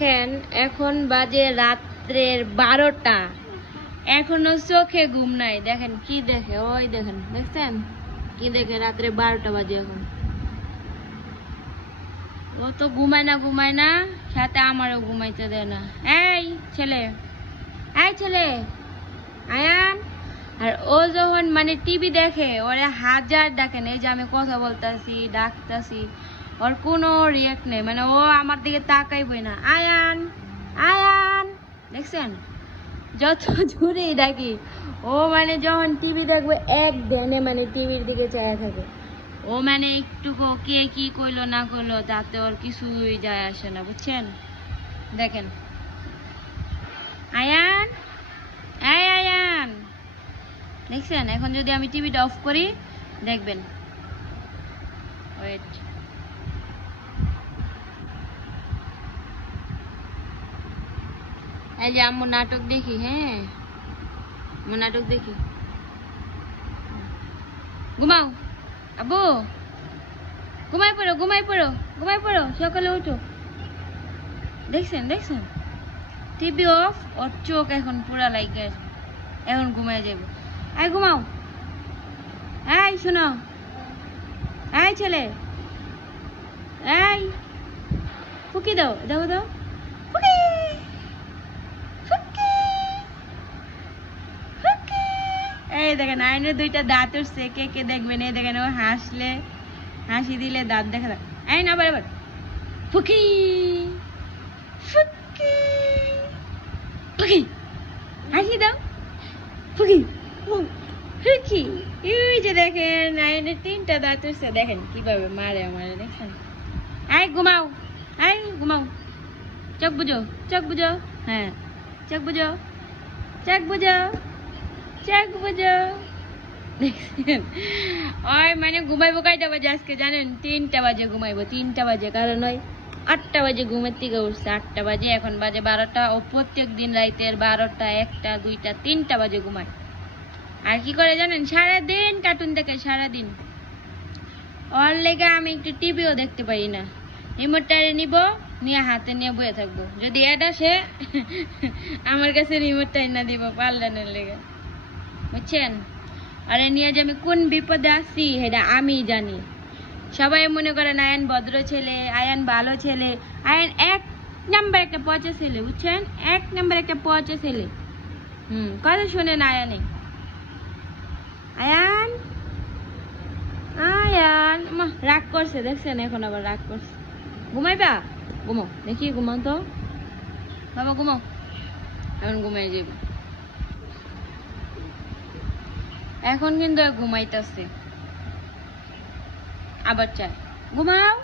দেখেন এখন বাজে রাত্রের 12টা, এখনো চোখে ঘুম নাই। দেখেন কি দেখে, ওই দেখেন, দেখছেন কি দেখে? রাত্রে 12টা বাজে এখন। ও তো ঘুমায় না, সাথে আমারও ঘুমাইতে দেয় না। এই ছেলে, এই ছেলে আয়ান। আর ও যখন মানে টিভি দেখে, ওরে হাজার ডাকেন, এই যে আমি কথা বলতেছি, ডাকতেছি, ওর কোনো রিয়াক্ট নেই, মানে ও আমার দিকে তাকাইবই না। আয়ান আয়ান, দেখছেন যত জোরেই ডাকি, ও মানে যখন টিভি দেখবে এক ধ্যানে মানে টিভির দিকে চায়া থাকে। ও মানে একটু কে কি কইলো না কইলো তাতে ওর কিছুই যায় আসে না, বুঝছেন? দেখেন আয়ান, এই আয়ান, দেখছেন? এখন যদি আমি টিভিটা অফ করি দেখবেন, ওয়েট, এই যে আম্মু নাটক দেখি, হ্যাঁ আম্মু নাটক দেখি। ঘুমাও আব্বু, ঘুমাই পড়ো, সকালে উঠো। দেখছেন টিভি অফ, ওর চোখ এখন পুরা লাইগে, এখন ঘুমাই যাবে। এই ঘুমাও, এই শোনো, এই ছেলে, এই ফুকি দাও, ফুকি, এই দেখেন আইনের দুইটা দাঁত উঠছে, কে দেখবেন? এই দেখেন ও হাসলে, হাসি দিলে দাঁত দেখা যায়। এই না আবার ফুকি, হাসি দাও, ফুকি। এই যে দেখেন আইনের 3টা দাঁত উঠছে, দেখেন কিভাবে মারে আমারে, দেখছেন? এই ঘুমাও, চোখ বুঝো, হ্যাঁ চোখ বুঝো, দেখছেন? ওই মানে ঘুমাইবো কয়টা বাজে আজকে জানেন? 3টা বাজে ঘুমাইবো, 3টা বাজে, কারণ ওই 8টা বাজে ঘুমের থেকে উঠছে, 8টা বাজে, এখন বাজে 12টা। ও প্রত্যেক দিন রাইতের 12টা, 1টা, 2টা, 3টা বাজে ঘুমায়। আর কি করে জানেন? সারাদিন কার্টুন দেখে, সারাদিন। ওর লেগে আমি একটু টিভিও দেখতে পারি না। রিমোটটারে নিব, নিয়ে হাতে নিয়ে বয়ে থাকবো, যদি এটা সে আমার কাছে রিমোটটাই না দিব পাল্লানের লেগে, বুঝছেন? আরে নিয়ে যে আমি কোন বিপদে আছি সেটা আমি জানি। সবাই মনে করেন আয়ান ভদ্র ছেলে, আয়ান ভালো ছেলে, আয়ান 1 নাম্বার একটা পচা ছেলে, বুঝছেন? 1 নাম্বার একটা পচা ছেলে। কথা শোনেন আয়ানে। আয়ান রাগ করছে, দেখছেন? এখন আবার রাগ করছে। ঘুমাইবা? ঘুমাও, দেখি ঘুমাও তো বাবা, ঘুমাও, এখন ঘুমাই যাবে। এখন কিন্তু ঘুমাইতেছে, আবার চায় ঘুমাও।